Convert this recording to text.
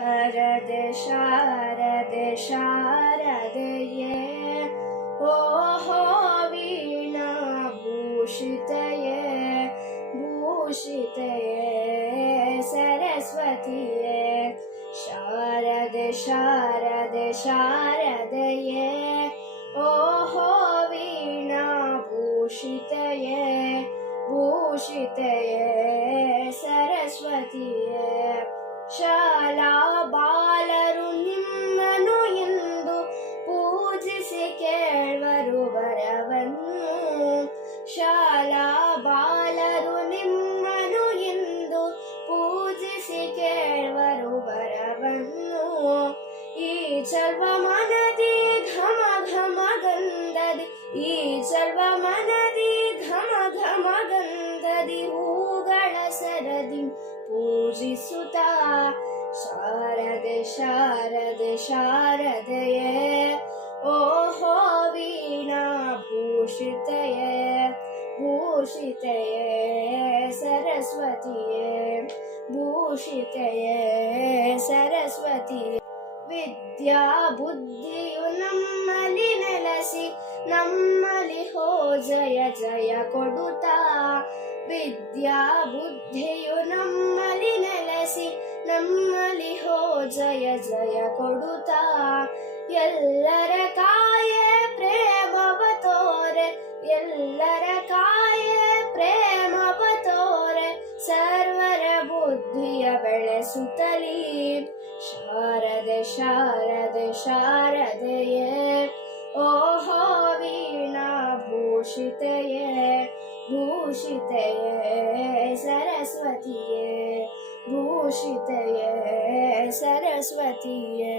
ವರದೆ ಶಾರದೆ ಶಾರದೆಯೇ ಓಹೋ ವೀಣಾ ಭೂಷಿತೆಯೇ ಭೂಷಿತೆಯೇ ಸರಸ್ವತಿಯೇ ಶಾರದೆ ಶಾರದೆ ಶಾರದೆಯೇ ಓಹೋ ವೀಣಾ ಭೂಷಿತೆಯೇ ಭೂಷಿತೆಯೇ ಸರಸ್ವತಿಯೇ ಶಾಲಾ ಬಾಲರು ನಿಮ್ಮನು ಎಂದು ಪೂಜಿಸಿ ಕೇಳುವರು ವರವನ್ನು ಶಾಲಾ ಬಾಲರು ನಿಮ್ಮನು ಎಂದು ಪೂಜಿಸಿ ಕೇಳುವರು ವರವನ್ನು ಈ ಚಲ್ವ ಮನದಿ ಘಮ ಘಮ ಗಂಧದಿ ಈ ಚಲ್ವ ಮನದಿ ಘಮ ಘಮ ಗಂಧದಿ ಹೂಗಳ ಸರದಿ ಪೂಜಿಸುತ್ತಾ ಶಾರದೆ ಶಾರದೆ ಶಾರದೆಯೇ ಓಹೋ ವೀಣಾ ಭೂಷಿತೆಯೇ ಭೂಷಿತೆಯೇ ಸರಸ್ವತಿಯೇ ಭೂಷಿತೆಯೇ ಸರಸ್ವತಿಯೇ ವಿದ್ಯಾ ಬುದ್ಧಿಯು ನಮ್ಮಲ್ಲಿ ನೆಲೆಸಿ ನಮ್ಮಲ್ಲಿ ಹೋ ಜಯ ಜಯ ಕೊಡುತ್ತಾ ವಿದ್ಯಾ ಬುದ್ಧಿಯು ನಮ್ಮಲ್ಲಿ ನೆಲೆಸಿ ನಮ್ಮಲ್ಲಿ ಹೋ ಜಯ ಜಯ ಕೊಡುತ್ತಾ ಎಲ್ಲರ ಕಾಯೆ ಪ್ರೇಮವ ತೋರೆ ಎಲ್ಲರ ಕಾಯೆ ಪ್ರೇಮವ ತೋರೆ ಸರ್ವರ ಬುದ್ಧಿಯ ಬೆಳೆಸುತ್ತಲೀ ಶಾರದೆ ಶಾರದೆ ಶಾರದೆಯೇ ಓಹೋ ವೀಣಾ ಭೂಷಿತೆಯೇ ಭೂಷಿತೆಯೇ ಸರಸ್ವತಿಯೇ ಭೂಷಿತೆಯೇ ಸರಸ್ವತಿಯೇ